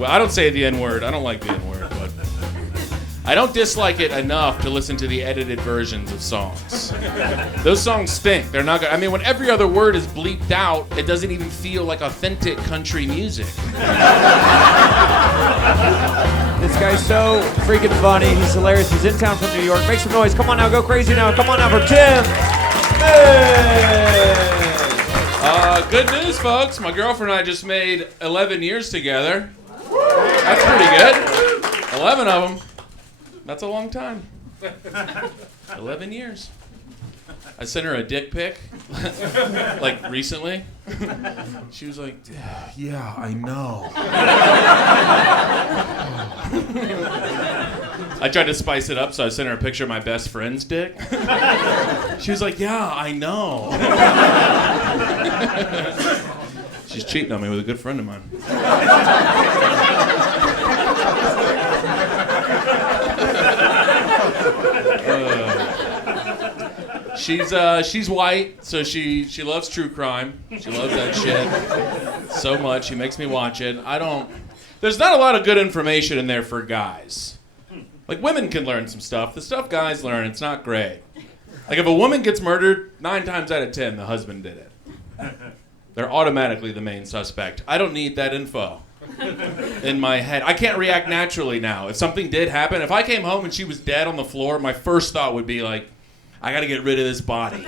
Well, I don't say the N-word. I don't like the N-word, but I don't dislike it enough to listen to the edited versions of songs. Those songs stink. They're not good. I mean, when every other word is bleeped out, it doesn't even feel like authentic country music. This guy's so freaking funny. He's hilarious. He's in town from New York. Make some noise. Come on now. Go crazy now. Come on now for Tim. Hey! Good news, folks. My girlfriend and I just made 11 years together. That's pretty good. 11 of them. That's a long time. 11 years. I sent her a dick pic, like recently. She was like, yeah, I know. I tried to spice it up, so I sent her a picture of my best friend's dick. She was like, yeah, I know. She's cheating on me with a good friend of mine. She's white, so she loves true crime. She loves that shit so much. She makes me watch it. There's not a lot of good information in there for guys. Like, women can learn some stuff. The stuff guys learn, it's not great. Like, if a woman gets murdered, 9 times out of 10, the husband did it. They're automatically the main suspect. I don't need that info in my head. I can't react naturally now. If something did happen, if I came home and she was dead on the floor, my first thought would be like, I gotta get rid of this body.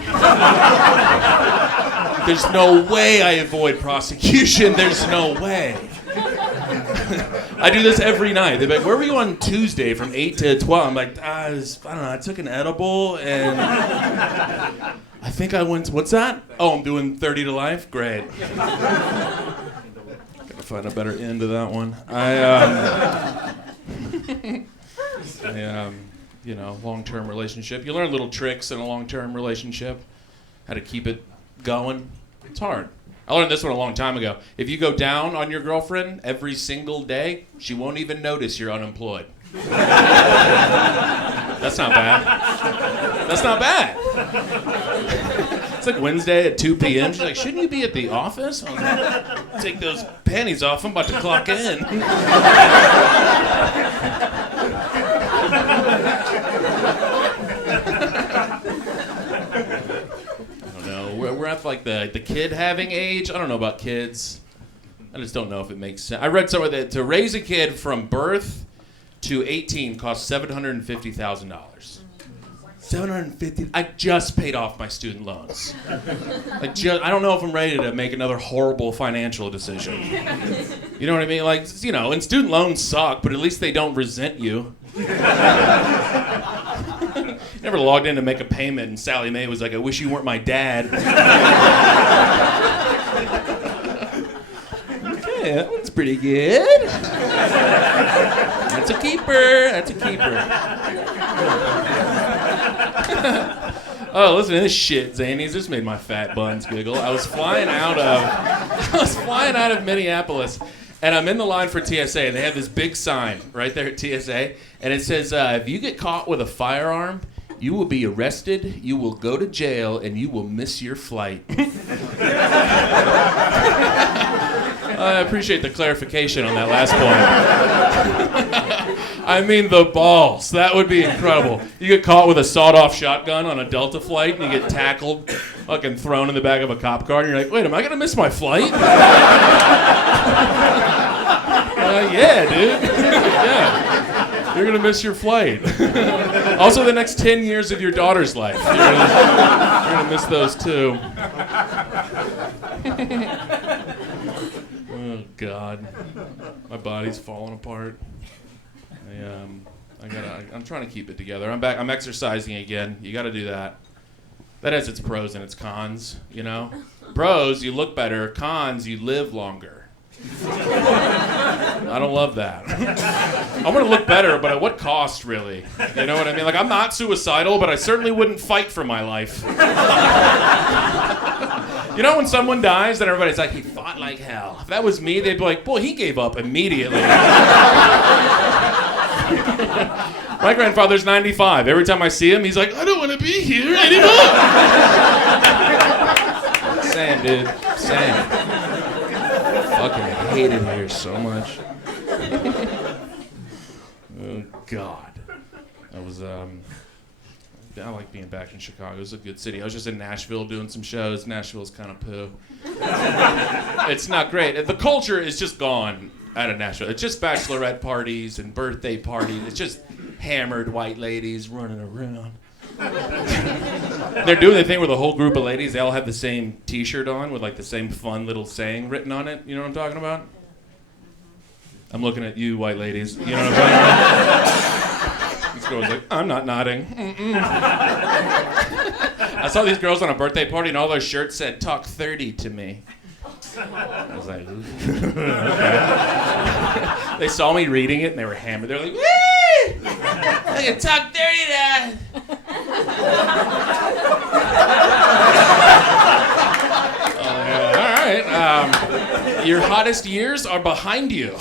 There's no way I avoid prosecution. There's no way. I do this every night. They're like, where were you on Tuesday from 8 to 12? I'm like, I don't know, I took an edible and I think I went, what's that? Oh, I'm doing 30 to life? Great. Gotta find a better end to that one. Long-term relationship. You learn little tricks in a long-term relationship, how to keep it going. It's hard. I learned this one a long time ago. If you go down on your girlfriend every single day, she won't even notice you're unemployed. That's not bad. That's not bad. It's like Wednesday at 2 p.m. She's like, shouldn't you be at the office? I was like, take those panties off. I'm about to clock in. We're at like the kid having age. I don't know about kids. I just don't know if it makes sense. I read somewhere that to raise a kid from birth to 18 costs $750,000. $750. I just paid off my student loans. I don't know if I'm ready to make another horrible financial decision. You know what I mean? Like, and student loans suck, but at least they don't resent you. Never logged in to make a payment and Sally Mae was like, I wish you weren't my dad. Okay, that one's pretty good. That's a keeper. That's a keeper. Oh, listen to this shit, Zanies. This made my fat buns giggle. I was flying out of Minneapolis. And I'm in the line for TSA, and they have this big sign right there at TSA, and it says, if you get caught with a firearm, you will be arrested, you will go to jail, and you will miss your flight. I appreciate the clarification on that last point. I mean, the balls. That would be incredible. You get caught with a sawed-off shotgun on a Delta flight, and you get tackled, fucking thrown in the back of a cop car, and you're like, wait, am I going to miss my flight? Yeah, dude. Yeah. You're going to miss your flight. Also, the next 10 years of your daughter's life. You're going to miss those, too. Oh, God. My body's falling apart. I'm trying to keep it together. I'm back. I'm exercising again. You got to do that. That has its pros and its cons, Pros, you look better. Cons, you live longer. I don't love that. I want to look better, but at what cost, really? You know what I mean? Like, I'm not suicidal, but I certainly wouldn't fight for my life. You know when someone dies and everybody's like, he fought like hell. If that was me, they'd be like, boy, he gave up immediately. My grandfather's 95. Every time I see him, he's like, I don't want to be here anymore. Same, dude. Same. Fucking hate it here so much. God. I like being back in Chicago. It was a good city. I was just in Nashville doing some shows. Nashville's kind of poo. It's not great. The culture is just gone out of Nashville. It's just bachelorette parties and birthday parties. It's just hammered white ladies running around. They're doing the thing where the whole group of ladies, they all have the same t-shirt on with like the same fun little saying written on it. You know what I'm talking about? I'm looking at you, white ladies. You know what I'm talking about? This girl was like, I'm not nodding. I saw these girls on a birthday party and all their shirts said, talk 30 to me. I was like, okay. They saw me reading it and they were hammered. They were like, woo! I can talk 30 to. All right. Your hottest years are behind you.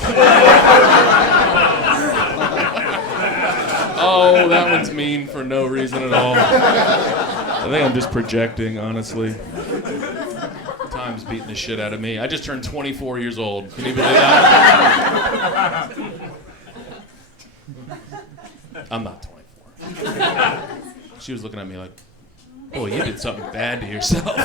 Oh, that one's mean for no reason at all. I think I'm just projecting, honestly. Time's beating the shit out of me. I just turned 24 years old. Can you believe that? I'm not 24. She was looking at me like, boy, you did something bad to yourself.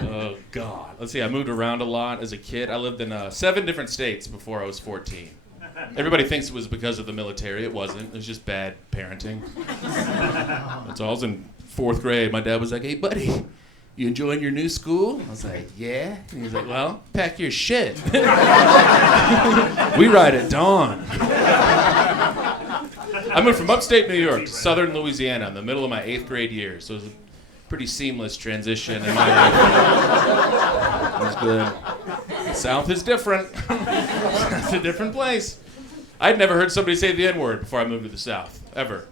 Oh, God. Let's see, I moved around a lot as a kid. I lived in 7 different states before I was 14. Everybody thinks it was because of the military. It wasn't. It was just bad parenting. That's all. I was in 4th grade. My dad was like, hey, buddy, you enjoying your new school? I was like, yeah. And he was like, well, pack your shit. We ride at dawn. I moved from upstate New York to southern Louisiana in the middle of my 8th grade year. So it was a pretty seamless transition in my life. It was good. The South is different. It's a different place. I'd never heard somebody say the N-word before I moved to the South, ever.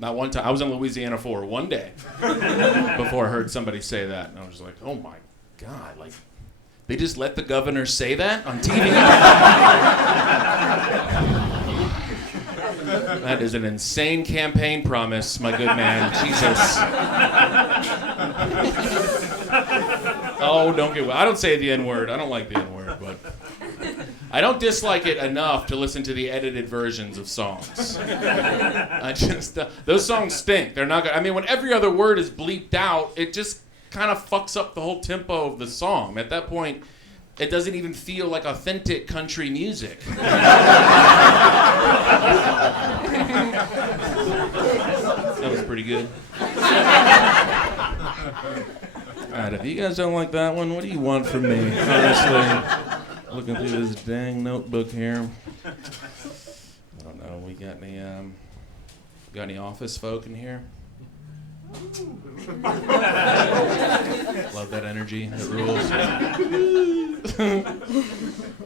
Not one time. I was in Louisiana for one day before I heard somebody say that. And I was like, oh my God, like, they just let the governor say that on TV? That is an insane campaign promise, my good man. Jesus. Oh, don't get. I don't say the N-word. I don't like the N-word, but I don't dislike it enough to listen to the edited versions of songs. I just those songs stink. They're not good. I mean, when every other word is bleeped out, it just kind of fucks up the whole tempo of the song. At that point, it doesn't even feel like authentic country music. That was pretty good. Alright, if you guys don't like that one, what do you want from me? Honestly, looking through this dang notebook here. I don't know, we got any office folk in here? Love that energy. That rules. I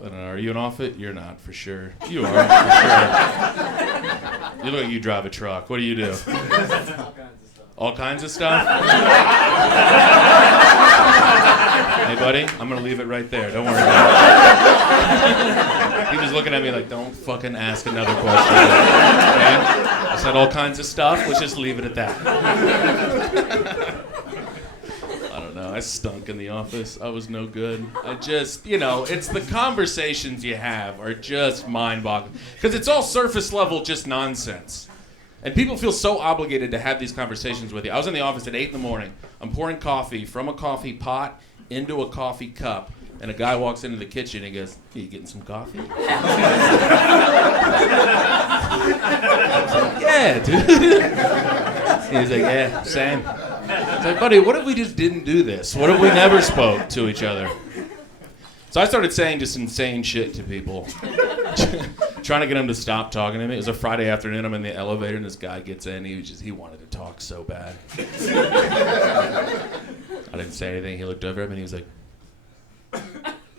don't know. Are you an office? You're not, for sure. You are, for sure. You look like you drive a truck. What do you do? All kinds of stuff? Hey, buddy, I'm going to leave it right there. Don't worry about it. He was looking at me like, don't fucking ask another question. Okay? I said all kinds of stuff. Let's just leave it at that. I don't know. I stunk in the office. I was no good. I just, it's the conversations you have are just mind-boggling. Because it's all surface level, just nonsense. And people feel so obligated to have these conversations with you. I was in the office at 8 in the morning. I'm pouring coffee from a coffee pot into a coffee cup. And a guy walks into the kitchen and he goes, "Are you getting some coffee?" I was like, "Yeah, dude." He's like, "Yeah, same." I was like, "Buddy, what if we just didn't do this? What if we never spoke to each other?" So I started saying just insane shit to people. Trying to get him to stop talking to me. It was a Friday afternoon. I'm in the elevator and this guy gets in. He wanted to talk so bad. I didn't say anything. He looked over at me and he was like,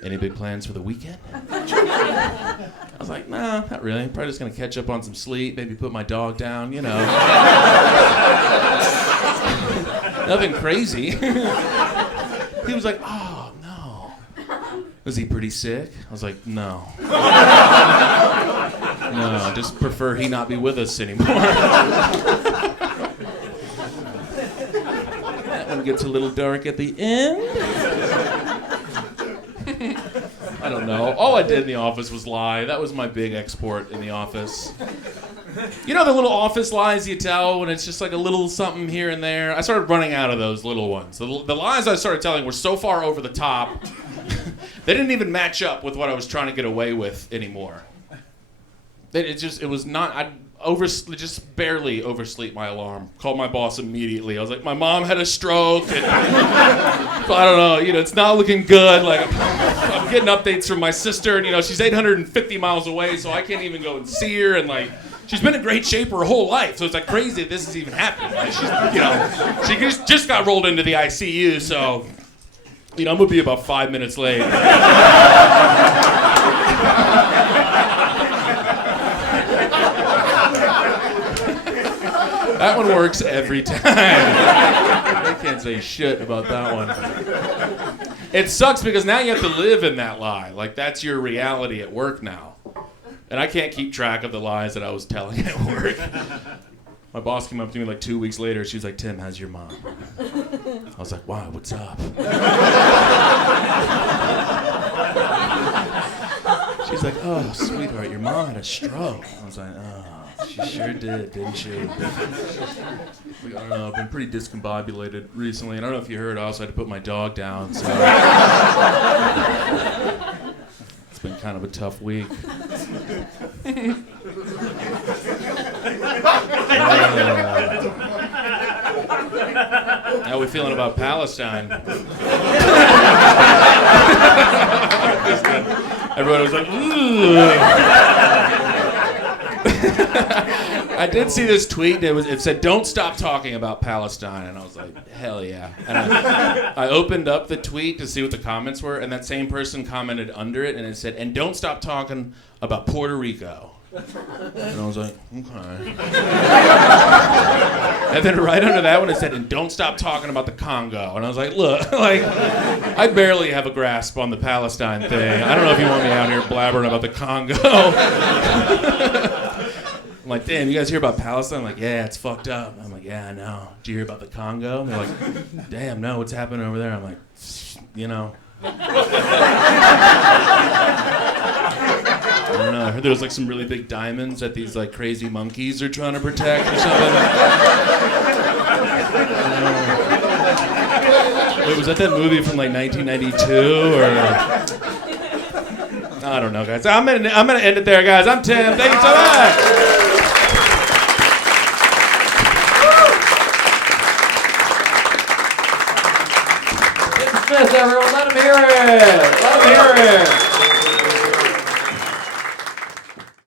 "Any big plans for the weekend?" I was like, "No, not really. I'm probably just going to catch up on some sleep, maybe put my dog down, Nothing crazy." He was like, "Oh, no. Was he pretty sick?" I was like, "No. No, I just prefer he not be with us anymore." That one gets a little dark at the end. I don't know. All I did in the office was lie. That was my big export in the office. You know the little office lies you tell when it's just like a little something here and there? I started running out of those little ones. The lies I started telling were so far over the top, they didn't even match up with what I was trying to get away with anymore. It was not... I just barely oversleep my alarm. Called my boss immediately. I was like, my mom had a stroke. And, I don't know, it's not looking good. Like, I'm getting updates from my sister, and, she's 850 miles away, so I can't even go and see her, and, like... She's been in great shape her whole life, so it's like crazy that this is even happening. Like she just got rolled into the ICU, so I'm gonna be about 5 minutes late. That one works every time. I can't say shit about that one. It sucks because now you have to live in that lie. Like that's your reality at work now. And I can't keep track of the lies that I was telling at work. My boss came up to me like 2 weeks later. She was like, Tim, how's your mom? I was like, why? What's up? She's like, oh, sweetheart, your mom had a stroke. I was like, oh, she sure did, didn't she? Like, I don't know, I've been pretty discombobulated recently. And I don't know if you heard, I also had to put my dog down. So it's been kind of a tough week. How are we feeling about Palestine? Everyone was like, I did see this tweet. It said, don't stop talking about Palestine. And I was like, hell yeah. And I opened up the tweet to see what the comments were, and that same person commented under it, and it said, and don't stop talking about Puerto Rico. And I was like, okay. And then right under that one it said, and don't stop talking about the Congo. And I was like, look, like, I barely have a grasp on the Palestine thing. I don't know if you want me out here blabbering about the Congo. I'm like, damn, you guys hear about Palestine? I'm like, yeah, it's fucked up. I'm like, yeah, I know. Did you hear about the Congo? And they're like, damn, no, what's happening over there? I'm like, I don't know. I heard there was like some really big diamonds that these like crazy monkeys are trying to protect or something. Wait, was that movie from like 1992 or? I don't know, guys. I'm gonna end it there, guys. I'm Tim. Thank you so much. Smith, everyone, let him hear it. Let him hear it.